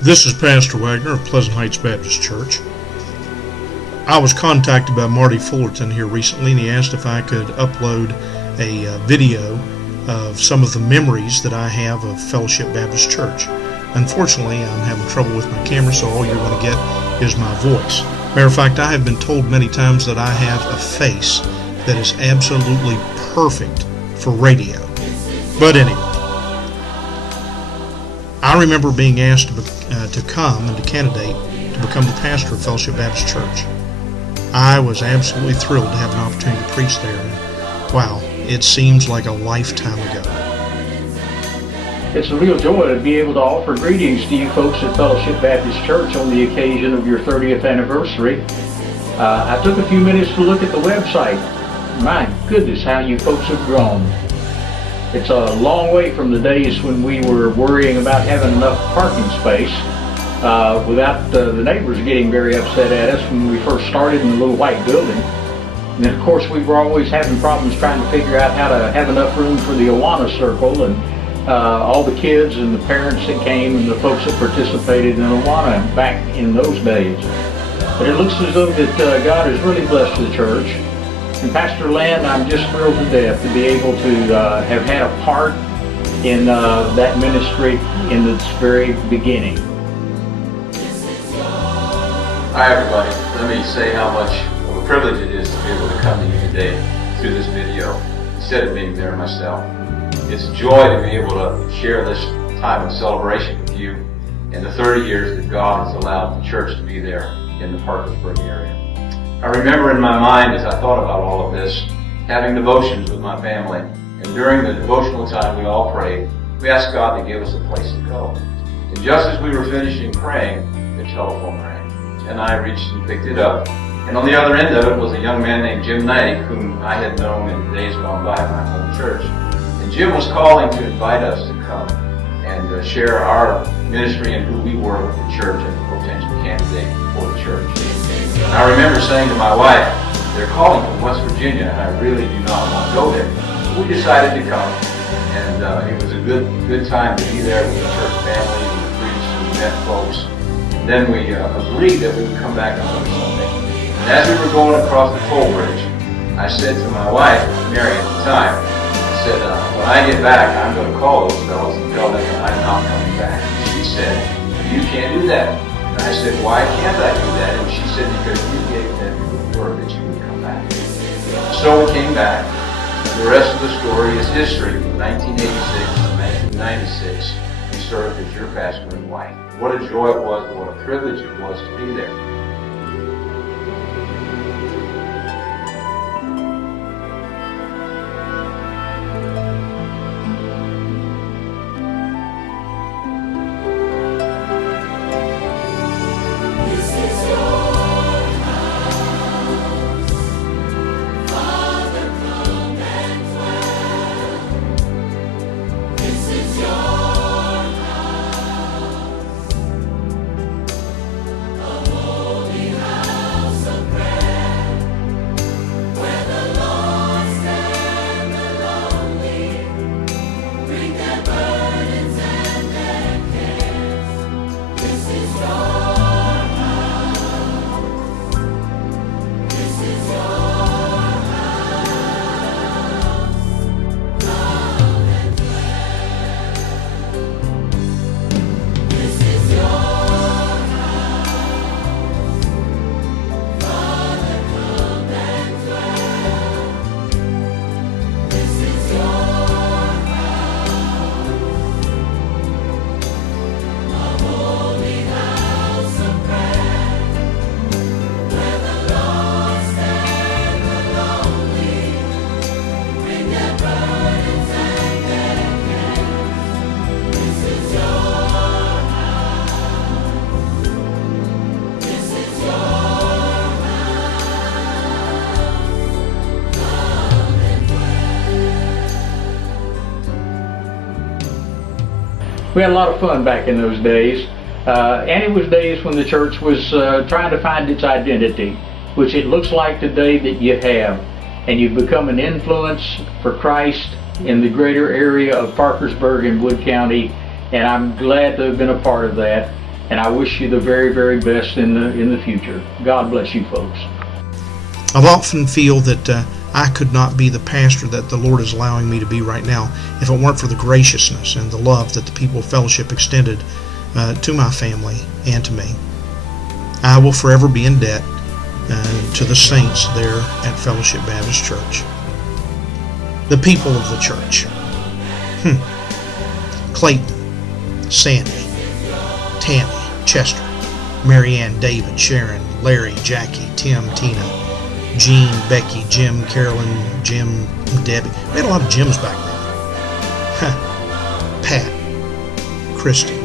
This is Pastor Wagner of Pleasant Heights Baptist Church. I was contacted by Marty Fullerton here recently, and he asked if I could upload a video of some of the memories that I have of Fellowship Baptist Church. Unfortunately, I'm having trouble with my camera, so all you're going to get is my voice. Matter of fact, I have been told many times that I have a face that is absolutely perfect for radio. But anyway, I remember being asked to come and to candidate to become the pastor of Fellowship Baptist Church. I was absolutely thrilled to have an opportunity to preach there. And wow, it seems like a lifetime ago. It's a real joy to be able to offer greetings to you folks at Fellowship Baptist Church on the occasion of your 30th anniversary. I took a few minutes to look at the website. My goodness, how you folks have grown. It's a long way from the days when we were worrying about having enough parking space without the neighbors getting very upset at us when we first started in the little white building. And then of course we were always having problems trying to figure out how to have enough room for the Awana Circle and all the kids and the parents that came and the folks that participated in Awana back in those days. But it looks as though that God has really blessed the church. And Pastor Land, I'm just thrilled to death to be able to have had a part in that ministry in its very beginning. Hi everybody, let me say how much of a privilege it is to be able to come to you today through this video instead of being there myself. It's a joy to be able to share this time of celebration with you and the 30 years that God has allowed the church to be there in the Parkersburg area. I remember in my mind as I thought about all of this, having devotions with my family, and during the devotional time we all prayed, we asked God to give us a place to go. And just as we were finishing praying, the telephone rang, and I reached and picked it up. And on the other end of it was a young man named Jim Knight, whom I had known in days gone by at my home church. And Jim was calling to invite us to come and share our ministry and who we were with the church and the potential candidate for the church. And I remember saying to my wife, they're calling from West Virginia and I really do not want to go there. So we decided to come, and it was a good time to be there with the church family. We preached and we met folks. And then we agreed that we would come back on Sunday. And as we were going across the toll bridge, I said to my wife, Mary at the time, I said, when I get back, I'm going to call those fellows and tell them that I'm not coming back. She said, you can't do that. And I said, why can't I do that? And she said, because you gave them your word that you would come back. So we came back. The rest of the story is history. From 1986 to 1996, we served as your pastor and wife. What a joy it was, what a privilege it was to be there. We had a lot of fun back in those days, and it was days when the church was trying to find its identity, which it looks like today that you have, and you've become an influence for Christ in the greater area of Parkersburg and Wood County, and I'm glad to have been a part of that. And I wish you the very, very best in the future. God bless you folks. I've often feel that I could not be the pastor that the Lord is allowing me to be right now if it weren't for the graciousness and the love that the people of fellowship extended to my family and to me. I will forever be in debt to the saints there at Fellowship Baptist Church. The people of the church. Clayton, Sandy, Tammy, Chester, Marianne, David, Sharon, Larry, Jackie, Tim, Tina, Jean, Becky, Jim, Carolyn, Jim, Debbie. We had a lot of Jims back then. Pat, Christy.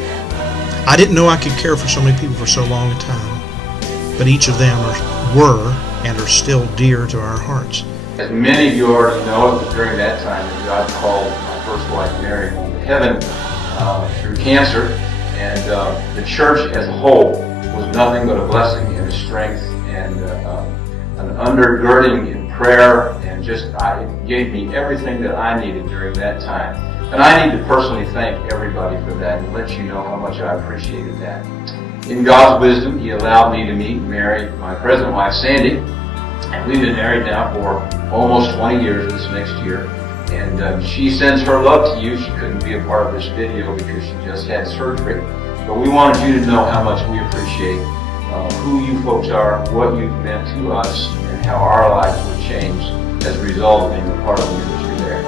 I didn't know I could care for so many people for so long a time, but each of them were and are still dear to our hearts. As many of you already know, it was during that time that God called my first wife, Mary, home to heaven through cancer, and the church as a whole was nothing but a blessing and a strength and an undergirding in prayer, and it gave me everything that I needed during that time. And I need to personally thank everybody for that and let you know how much I appreciated that. In God's wisdom, He allowed me to meet and marry my present wife, Sandy, and we've been married now for almost 20 years this next year. And she sends her love to you. She couldn't be a part of this video because she just had surgery. But we wanted you to know how much we appreciate who you folks are, what you've meant to us, and how our lives were changed as a result of being a part of the ministry there.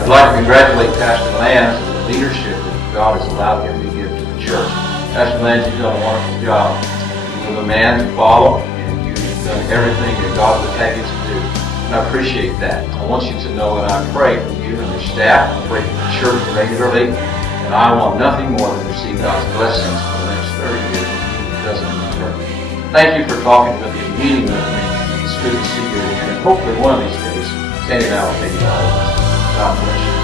I'd like to congratulate Pastor Lance for the leadership that God has allowed him to give to the church. Pastor Lance, you've done a wonderful job. You're the man to follow, and you've done everything that God would have you to do. And I appreciate that. I want you to know that I pray for you and your staff. I pray for the church regularly, and I want nothing more than to see God's blessings for the next 30 years if He doesn't return. Thank you for talking with me and meeting with me. It's good to see you again, and hopefully one of these days, Sandy and I will take you out. God bless you.